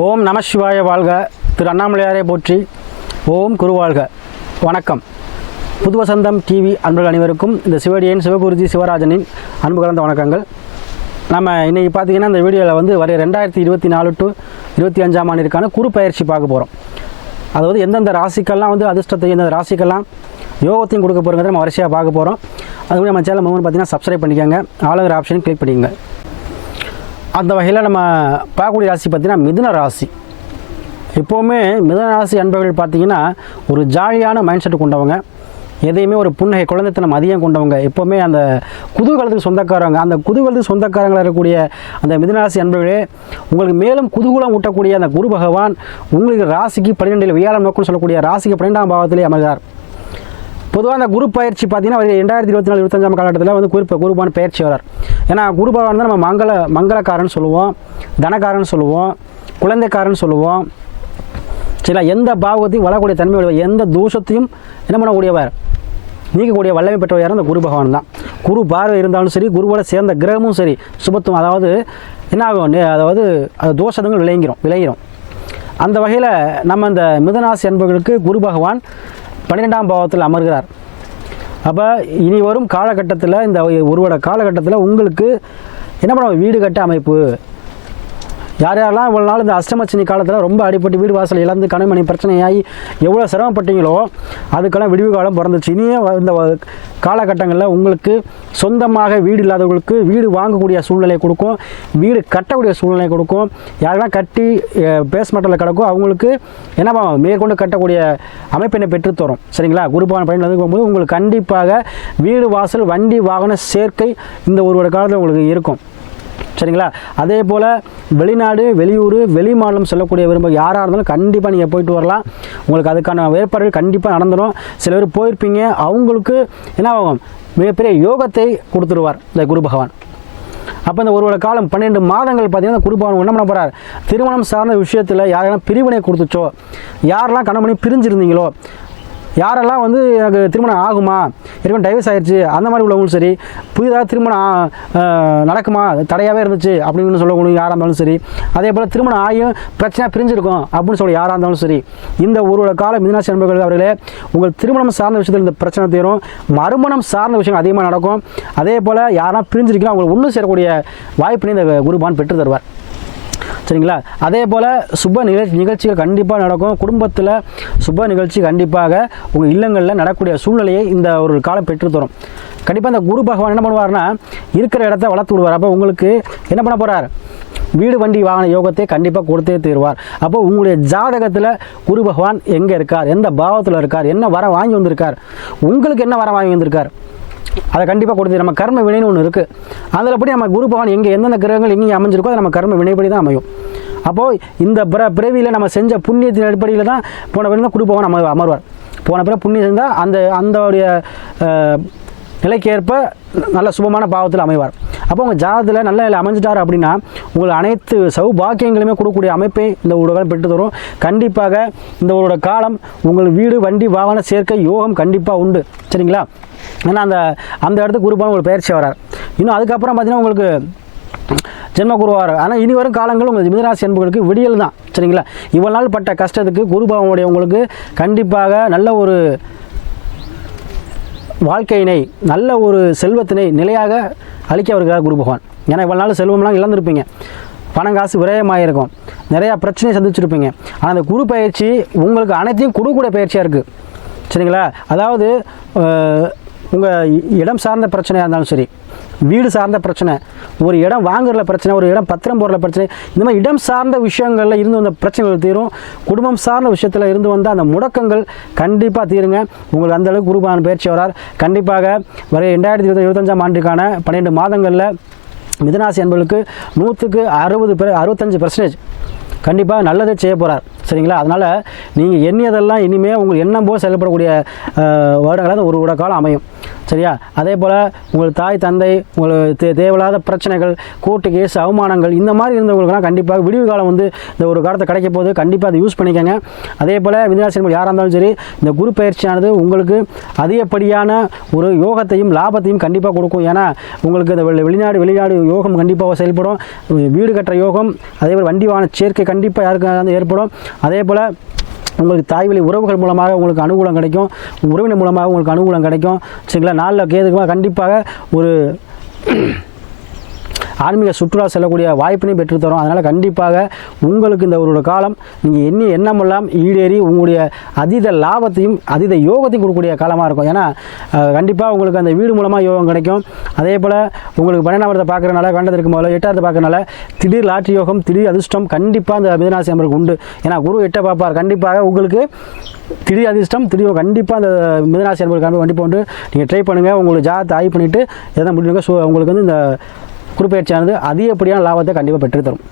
ஓம் நம சிவாய வாழ்க. திரு அண்ணாமலையாரை போற்றி. ஓம் குருவாழ்க. வணக்கம். புது வசந்தம் டிவி அன்பர்கள் அனைவருக்கும் இந்த சிவடியன் சிவகுருஜி சிவராஜனின் அன்பு கலந்த வணக்கங்கள். நம்ம இன்றைக்கி பார்த்திங்கன்னா இந்த வீடியோவில் வர 2024 to 25 ஆண்டிற்கான குரு பயிற்சி பார்க்க போகிறோம். அதாவது எந்தெந்த ராசிக்கெல்லாம் அதிர்ஷ்டத்தையும் எந்தெந்த ராசிக்கெல்லாம் யோகத்தையும் கொடுக்க போகிறத நம்ம வரிசையாக பார்க்க போகிறோம். அதுக்கு நம்ம சேனல் பார்த்தீங்கன்னா சப்ஸ்கிரைப் பண்ணிக்கோங்க, ஆளுங்கிற ஆப்ஷன் கிளிக் பண்ணிக்கோங்க. அந்த வகையில் நம்ம பார்க்கக்கூடிய ராசி பார்த்திங்கன்னா மிதுன ராசி. எப்போவுமே மிதுன ராசி அன்பர்கள் பார்த்திங்கன்னா ஒரு ஜாலியான மைண்ட் செட்டு கொண்டவங்க, எதையுமே ஒரு புன்னகை குழந்தைத்தனம் அதிகம் கொண்டவங்க, எப்போவுமே அந்த குதூகலத்துக்கு சொந்தக்காரங்க. அந்த குதூகலத்துக்கு சொந்தக்காரங்களாக இருக்கக்கூடிய அந்த மிதுனராசி அன்பர்களே, உங்களுக்கு மேலும் குதூகலம் ஊட்டக்கூடிய அந்த குரு பகவான் உங்களுக்கு ராசிக்கு 12 வியாழம் நோக்கம்னு சொல்லக்கூடிய ராசிக்கு 12ஆம் பாவத்திலே அமர்கிறார். பொதுவாக அந்த குரு பயிற்சி பார்த்தீங்கன்னா 2024-25 காலகட்டத்தில் குருபான் பயிற்சி வரார். ஏன்னா குரு பகவான் தான் நம்ம மங்களக்காரன் சொல்லுவோம், தனக்காரன் சொல்லுவோம், குழந்தைக்காரன் சொல்லுவோம். சரிங்களா? எந்த பாவத்தையும் வளரக்கூடிய தன்மை, எந்த தோஷத்தையும் என்ன பண்ணக்கூடியவர், நீக்கக்கூடிய வல்லமை பெற்றவர் யாரும் அந்த குரு பகவான் தான். குரு பார்வை இருந்தாலும் சரி, குருவோட சேர்ந்த கிரகமும் சரி சுபத்துவம், அதாவது என்ன ஆகும், அதாவது அது தோஷங்கள் விளைகிறோம். அந்த வகையில் நம்ம இந்த மிதுனராசி அன்பர்களுக்கு குரு பகவான் 12ஆம் பாவத்தில் அமர்கிறார். அப்போ இனி வரும் காலகட்டத்தில், இந்த ஒருவட காலகட்டத்தில் உங்களுக்கு என்ன பண்ணுவோம், வீடு கட்ட அமைப்பு. யாரெல்லாம் இவ்வளோ நாள் இந்த அஷ்டமச்சனி காலத்தில் ரொம்ப அடிப்பட்டு வீடு வாசல் இழந்து கணவன் பிரச்சனையாகி எவ்வளோ சிரமப்பட்டீங்களோ அதுக்கெல்லாம் விடிவு காலம் பிறந்துச்சு. இனியே இந்த காலகட்டங்களில் உங்களுக்கு சொந்தமாக வீடு இல்லாதவர்களுக்கு வீடு வாங்கக்கூடிய சூழ்நிலை கொடுக்கும், வீடு கட்டக்கூடிய சூழ்நிலை கொடுக்கும். யாரெல்லாம் கட்டி பேஸ்மெண்ட்டில் கிடக்கும் அவங்களுக்கு என்ன மேற்கொண்டு கட்டக்கூடிய அமைப்பினை பெற்றுத்தரும். சரிங்களா? குருபான் பயன்படுத்தி போகும்போது உங்களுக்கு கண்டிப்பாக வீடு வாசல் வண்டி வாகன சேர்க்கை இந்த ஒரு காலத்தில் உங்களுக்கு இருக்கும். சரிங்களா? அதே போல் வெளிநாடு வெளியூர் வெளி மாநிலம் செல்லக்கூடிய விரும்ப யாராக இருந்தாலும் கண்டிப்பாக நீங்கள் போயிட்டு வரலாம். உங்களுக்கு அதுக்கான ஏற்பாடுகள் கண்டிப்பாக நடந்துடும். சில பேர் போயிருப்பீங்க, அவங்களுக்கு என்ன ஆகும், மிகப்பெரிய யோகத்தை கொடுத்துருவார் இந்த குரு பகவான். அப்போ இந்த ஒரு காலம் 12 மாதங்கள் பார்த்தீங்கன்னா குரு பகவான் என்ன பண்ண போகிறார், திருமணம் சார்ந்த விஷயத்தில் யாரெல்லாம் பிரிவினை கொடுத்துச்சோ, யாரெல்லாம் கணவனை பிரிஞ்சிருந்தீங்களோ, யாரெல்லாம் எனக்கு திருமணம் ஆகுமா, ஏற்கனவே டைவர்ஸ் ஆயிடுச்சு அந்த மாதிரி உள்ளவங்களும் சரி, புதிதாக திருமணம் நடக்குமா தடையாகவே இருந்துச்சு அப்படின்னு சொல்லக்கூடிய யாராக இருந்தாலும் சரி, அதே போல் திருமணம் ஆகியும் பிரச்சனையாக பிரிஞ்சிருக்கும் அப்படின்னு சொல்லி யாராக இருந்தாலும் சரி, இந்த ஒரு கால மிதுனராசி அன்பர்கள் அவர்களே, உங்கள் திருமணம் சார்ந்த விஷயத்தில் இந்த பிரச்சனை தீரும். மறுமணம் சார்ந்த விஷயம் அதிகமாக நடக்கும். அதே போல் யாரெல்லாம் பிரிஞ்சிருக்கலாம் அவங்களுக்கு ஒன்று சேரக்கூடிய வாய்ப்பினை இந்த குருபான் பெற்று தருவார். சரிங்களா? அதே போல் சுப நிகழ்ச்சிகள் கண்டிப்பாக நடக்கும். குடும்பத்தில் சுப நிகழ்ச்சி கண்டிப்பாக உங்கள் இல்லங்களில் நடக்கக்கூடிய சூழ்நிலையை இந்த ஒரு காலம் பெற்றுத்தரும். கண்டிப்பாக இந்த குரு பகவான் என்ன பண்ணுவார்னா இருக்கிற இடத்த வளர்த்து விடுவார். அப்போ உங்களுக்கு என்ன பண்ண போகிறார், வீடு வண்டி வாகன யோகத்தை கண்டிப்பாக கொடுத்தே தருவார். அப்போ உங்களுடைய ஜாதகத்தில் குரு பகவான் எங்கே இருக்கார், எந்த பாவத்தில் இருக்கார், என்ன வரம் வாங்கி வந்திருக்கார், உங்களுக்கு என்ன வரம் வாங்கி வந்திருக்கார், அதை கண்டிப்பாக கொடுத்து நம்ம கர்ம வினைன்னு ஒன்று இருக்குது. அதில் படி நம்ம குரு பகவான் எந்தெந்த கிரகங்கள் எங்கேயும் அமைஞ்சிருக்கோ அதை நம்ம கர்ம வினைப்படி தான் அமையும். அப்போது இந்த பிறவியில் நம்ம செஞ்ச புண்ணியத்தின் அடிப்படையில் தான் போன பிறகு தான் குரு பகவான் அமர்வார். போன பிறகு புண்ணியம் செஞ்சால் அந்தோடைய நிலைக்கு ஏற்ப நல்ல சுபமான பாவத்தில் அமைவார். அப்போ உங்கள் ஜாதகத்தில் நல்ல நிலை அமைஞ்சிட்டார் அப்படின்னா உங்களுக்கு அனைத்து சௌபாக்கியங்களுமே கொடுக்கக்கூடிய அமைப்பை இந்த ஒரு காலம் பெற்று தரும். கண்டிப்பாக இந்த ஒரு காலம் உங்களுக்கு வீடு வண்டி வாகன சேர்க்கை யோகம் கண்டிப்பாக உண்டு. சரிங்களா? ஏன்னா அந்த இடத்துக்கு குருபான் உங்களுக்கு பயிற்சி வரார். இன்னும் அதுக்கப்புறம் பார்த்தீங்கன்னா உங்களுக்கு ஜென்ம குருவார். ஆனால் இனி வரும் காலங்கள் உங்களுக்கு மிதுனராசி அன்புகளுக்கு விடியல் தான். சரிங்களா? இவ்வளவு நாள் பட்ட கஷ்டத்துக்கு குருபாவனுடைய உங்களுக்கு கண்டிப்பாக நல்ல ஒரு வாழ்க்கையினை, நல்ல ஒரு செல்வத்தினை நிலையாக அளிக்க வருகிறார் குரு பகவான். ஏன்னா இவ்வளவு நாள் செல்வம்லாம் இழந்திருப்பீங்க, பணம் காசு விரயமாயிருக்கும், நிறையா பிரச்சனையை சந்திச்சிருப்பீங்க. ஆனால் அந்த குரு பயிற்சி உங்களுக்கு அனைத்தையும் கொடுக்கக்கூடிய பயிற்சியாக இருக்குது. சரிங்களா? அதாவது உங்கள் இடம் சார்ந்த பிரச்சனையாக இருந்தாலும் சரி, வீடு சார்ந்த பிரச்சனை, ஒரு இடம் வாங்குறதுல பிரச்சனை, ஒரு இடம் பத்திரம் போடுற பிரச்சனை, இந்த மாதிரி இடம் சார்ந்த விஷயங்களில் இருந்து வந்த பிரச்சனைகள் தீரும். குடும்பம் சார்ந்த விஷயத்தில் இருந்து வந்த அந்த முடக்கங்கள் கண்டிப்பாக தீருங்க. உங்களுக்கு அந்தளவுக்கு குருபான் பயிற்சி வரார். கண்டிப்பாக வர 2025 ஆண்டுக்கான 12 மாதங்களில் மிதுனராசி அன்பர்களுக்கு 100க்கு 65% கண்டிப்பாக நல்லதை செய்ய போகிறார். சரிங்களா? அதனால் நீங்கள் எண்ணியதெல்லாம் இனிமேல் உங்கள் எண்ணம் போல் செயல்படக்கூடிய வருடங்களாக ஒரு காலம் அமையும். சரியா? அதே போல் உங்களுக்கு தாய் தந்தை உங்களுக்கு தேவையில்லாத பிரச்சனைகள், கோர்ட்டு கேஸ், அவமானங்கள் இந்த மாதிரி இருந்தவங்களுக்குலாம் கண்டிப்பாக விடிவு காலம் வந்து இந்த ஒரு காலத்தை கிடைக்க போது கண்டிப்பாக அதை யூஸ் பண்ணிக்கோங்க. அதே போல் மிதுனராசி என்பது யாராக இருந்தாலும் சரி, இந்த குரு பயிற்சியானது உங்களுக்கு அதிகப்படியான ஒரு யோகத்தையும் லாபத்தையும் கண்டிப்பாக கொடுக்கும். ஏன்னா உங்களுக்கு இந்த வெளிநாடு யோகம் கண்டிப்பாக செயல்படும். வீடு கட்டுற யோகம், அதே போல் வண்டி வாகன சேர்க்கை கண்டிப்பாக யாருக்கு ஏற்படும். அதே போல் உங்களுக்கு தாய்வழி உறவுகள் மூலமாக உங்களுக்கு அனுகூலம் கிடைக்கும், உறவினர் மூலமாக உங்களுக்கு அனுகூலம் கிடைக்கும். சரிங்களா? நாளில் கேதுக்கு கண்டிப்பாக ஒரு ஆன்மீக சுற்றுலா செல்லக்கூடிய வாய்ப்பினையும் பெற்றுத்தரும். அதனால் கண்டிப்பாக உங்களுக்கு இந்த ஒரு காலம் நீங்கள் எண்ணமெல்லாம் ஈடேறி உங்களுடைய அதீத லாபத்தையும் அதீத யோகத்தையும் கொடுக்கக்கூடிய காலமாக இருக்கும். ஏன்னா கண்டிப்பாக உங்களுக்கு அந்த வீடு மூலமாக யோகம் கிடைக்கும். அதே போல் உங்களுக்கு 12ஆம் பார்க்குறனால, கண்டத்திற்கு முதல்ல 8ஆவது பார்க்கறனால திடீர் லாட்ரி யோகம், திடீர் அதிர்ஷ்டம் கண்டிப்பாக அந்த மிதுனராசி நபருக்கு உண்டு. ஏன்னா குரு 8 பார்ப்பார். கண்டிப்பாக உங்களுக்கு திடீர் அதிர்ஷ்டம், திடீர் கண்டிப்பாக அந்த மிதுனராசி நபருக்கு கண்டிப்பாக உண்டு. நீங்கள் ட்ரை பண்ணுங்கள். உங்களுக்கு ஜாதகத்தை ஆய்வு பண்ணிவிட்டு எதாவது முடிவுங்க. உங்களுக்கு வந்து இந்த குரு பயிற்சியானது அதிகப்படியான லாபத்தை கண்டிப்பாக பெற்றுத்தரும்.